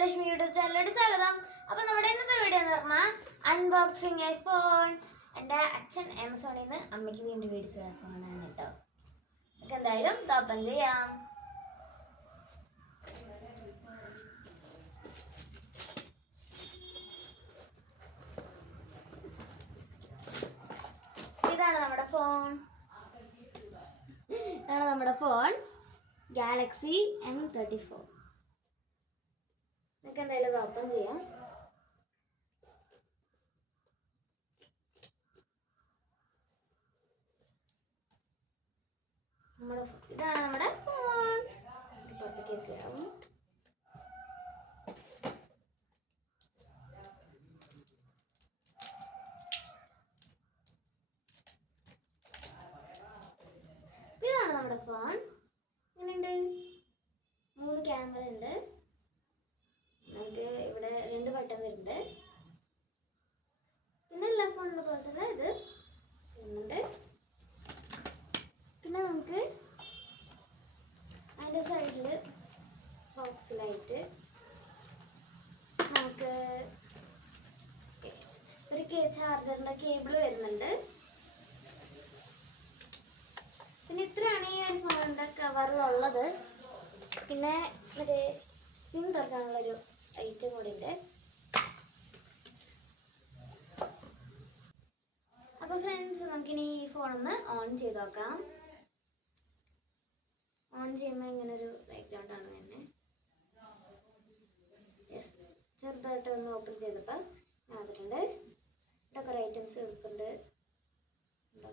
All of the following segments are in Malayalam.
ലക്ഷ്മി യൂട്യൂബ് ചാനലിലോട്ട് സ്വാഗതം. അപ്പോൾ നമ്മുടെ ഇന്നത്തെ വീഡിയോ എന്ന് പറഞ്ഞാൽ അൺബോക്സിങ് ഐഫോൺ. എൻ്റെ അച്ഛൻ ആമസോണിൽ നിന്ന് അമ്മയ്ക്ക് വേണ്ടി മേടിച്ച ഐഫോണാണ് കേട്ടോ. നമുക്ക് എന്തായാലും ഓപ്പൺ ചെയ്യാം. ഇതാണ് നമ്മുടെ ഫോൺ ഗാലക്സി M34. നമുക്ക് എന്തായാലും ഇത് ഓപ്പൺ ചെയ്യാം. ഇതാണ് നമ്മുടെ ഫോൺ. പുറത്തേക്ക് എത്തിയാവും. ഇതാണ് നമ്മുടെ ഫോൺ. ഇങ്ങനെയുണ്ട്. 3 ക്യാമറ ഉണ്ട്. നമുക്ക് ഇവിടെ 2 ബട്ടൺ വരുന്നുണ്ട്. പിന്നെ എല്ലാ ഫോണിനെ പോലെ തന്നെ ഇത് വരുന്നുണ്ട്. പിന്നെ നമുക്ക് അതിൻ്റെ സൈഡിൽ ബോക്സിലായിട്ട് നമുക്ക് ഒരു ചാർജറിൻ്റെ കേബിൾ വരുന്നുണ്ട്. പിന്നെ ഇത്രയാണ് ഈ ഒരു ഫോണിൻ്റെ കവറിലുള്ളത്. പിന്നെ ഒരു സിം തുറക്കാനുള്ളൊരു ഐറ്റം കൂടി ഉണ്ട്. അപ്പോൾ ഫ്രണ്ട്സ്, നമുക്കിനി ഈ ഫോണൊന്ന് ഓൺ ചെയ്ത് നോക്കാം. ഓൺ ചെയ്യുമ്പോൾ ഇങ്ങനെ ഒരു ബാക്ക്ഗ്രൗണ്ടാണ് തന്നെ. യെസ്, ചെറുതായിട്ട് ഒന്ന് ഓപ്പൺ ചെയ്തപ്പോൾ വന്നിട്ടുണ്ട്. ഇവിടെ കുറേ ഐറ്റംസ് എടുക്കുന്നുണ്ട്. ഉണ്ടോ?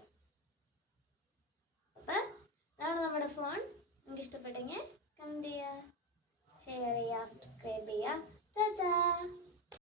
അപ്പം ഇതാണ് നമ്മുടെ ഫോൺ. നിങ്ങൾക്ക് ഇഷ്ടപ്പെട്ടെങ്കിൽ കമൻറ്റ് ചെയ്യുക, ഷെയർ ചെയ്യുക, സബ്സ്ക്രൈബ് ചെയ്യുക.